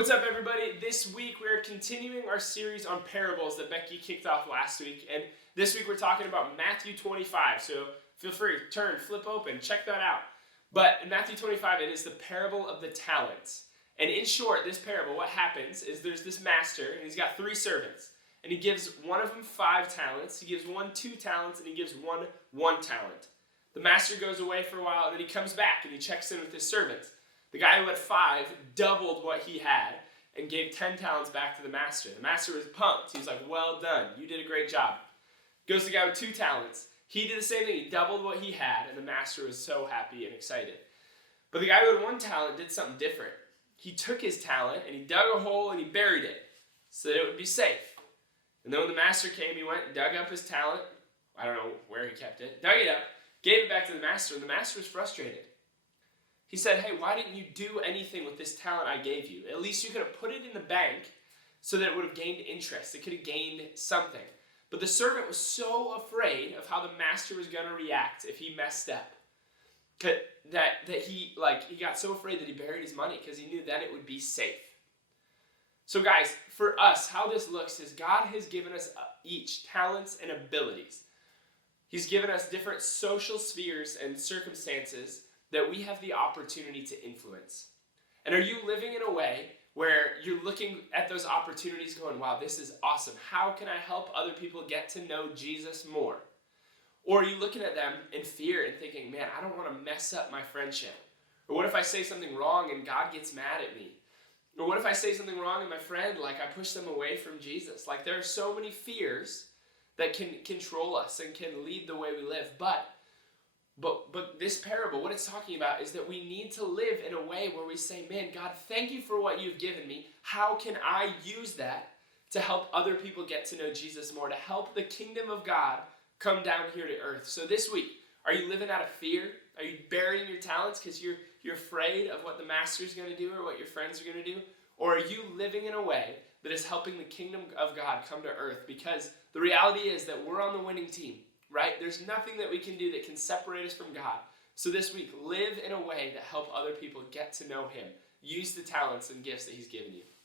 What's up, everybody? This week we're continuing our series on parables that Becky kicked off last week, and this week we're talking about Matthew 25. So feel free, turn, flip open, check that out. But in Matthew 25, it is the parable of the talents. And in short, this parable, what happens is there's this master, and he's got 3 servants. And he gives one of them 5 talents, he gives one 2 talents, and he gives one 1 talent. The master goes away for a while, and then he comes back and he checks in with his servants. The guy who had 5 doubled what he had and gave 10 talents back to the master. The master was pumped. He was like, well done. You did a great job. Goes to the guy with 2 talents. He did the same thing. He doubled what he had, and the master was so happy and excited. But the guy who had 1 talent did something different. He took his talent, and he dug a hole, and he buried it so that it would be safe. And then when the master came, he went and dug up his talent. I don't know where he kept it. Dug it up, gave it back to the master, and the master was frustrated. He said, hey, why didn't you do anything with this talent I gave you? At least you could have put it in the bank so that it would have gained interest. It could have gained something. But the servant was so afraid of how the master was going to react if he messed up that he got so afraid that he buried his money because he knew then it would be safe. So guys, for us, how this looks is God has given us each talents and abilities. He's given us different social spheres and circumstances that we have the opportunity to influence. And are you living in a way where you're looking at those opportunities going, wow, this is awesome. How can I help other people get to know Jesus more? Or are you looking at them in fear and thinking, man, I don't want to mess up my friendship? Or what if I say something wrong and God gets mad at me? Or what if I say something wrong and my friend, I push them away from Jesus? There are so many fears that can control us and can lead the way we live. But this parable, what it's talking about is that we need to live in a way where we say, man, God, thank you for what you've given me. How can I use that to help other people get to know Jesus more, to help the kingdom of God come down here to earth? So this week, are you living out of fear? Are you burying your talents because you're afraid of what the master's going to do or what your friends are going to do? Or are you living in a way that is helping the kingdom of God come to earth? Because the reality is that we're on the winning team. Right? There's nothing that we can do that can separate us from God. So this week, live in a way that help other people get to know Him. Use the talents and gifts that He's given you.